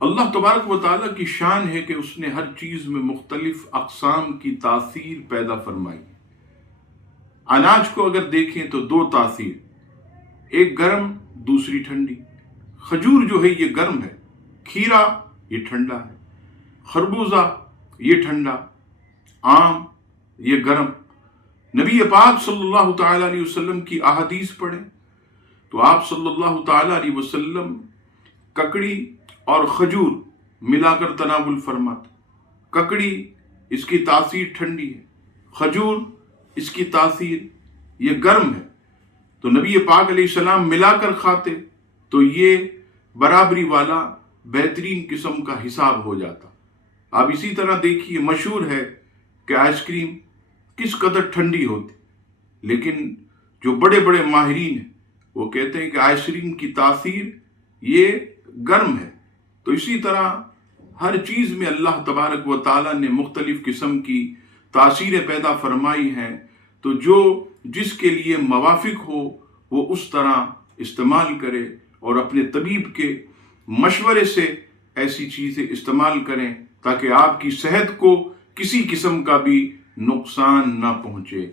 اللہ تبارک و تعالیٰ کی شان ہے کہ اس نے ہر چیز میں مختلف اقسام کی تاثیر پیدا فرمائی۔ اناج کو اگر دیکھیں تو دو تاثیر، ایک گرم دوسری ٹھنڈی۔ کھجور جو ہے یہ گرم ہے، کھیرا یہ ٹھنڈا ہے، خربوزہ یہ ٹھنڈا، آم یہ گرم۔ نبی پاک صلی اللہ تعالیٰ علیہ وسلم کی احادیث پڑھیں تو آپ صلی اللہ تعالیٰ علیہ وسلم ککڑی اور کھجور ملا کر تناول فرماتے۔ ککڑی اس کی تاثیر ٹھنڈی ہے، کھجور اس کی تاثیر یہ گرم ہے، تو نبی پاک علیہ السلام ملا کر کھاتے تو یہ برابری والا بہترین قسم کا حساب ہو جاتا۔ اب اسی طرح دیکھیے، مشہور ہے کہ آئس کریم کس قدر ٹھنڈی ہوتی، لیکن جو بڑے بڑے ماہرین ہیں وہ کہتے ہیں کہ آئس کریم کی تاثیر یہ گرم ہے۔ تو اسی طرح ہر چیز میں اللہ تبارک و تعالیٰ نے مختلف قسم کی تاثیریں پیدا فرمائی ہیں، تو جو جس کے لیے موافق ہو وہ اس طرح استعمال کرے اور اپنے طبیب کے مشورے سے ایسی چیزیں استعمال کریں تاکہ آپ کی صحت کو کسی قسم کا بھی نقصان نہ پہنچے۔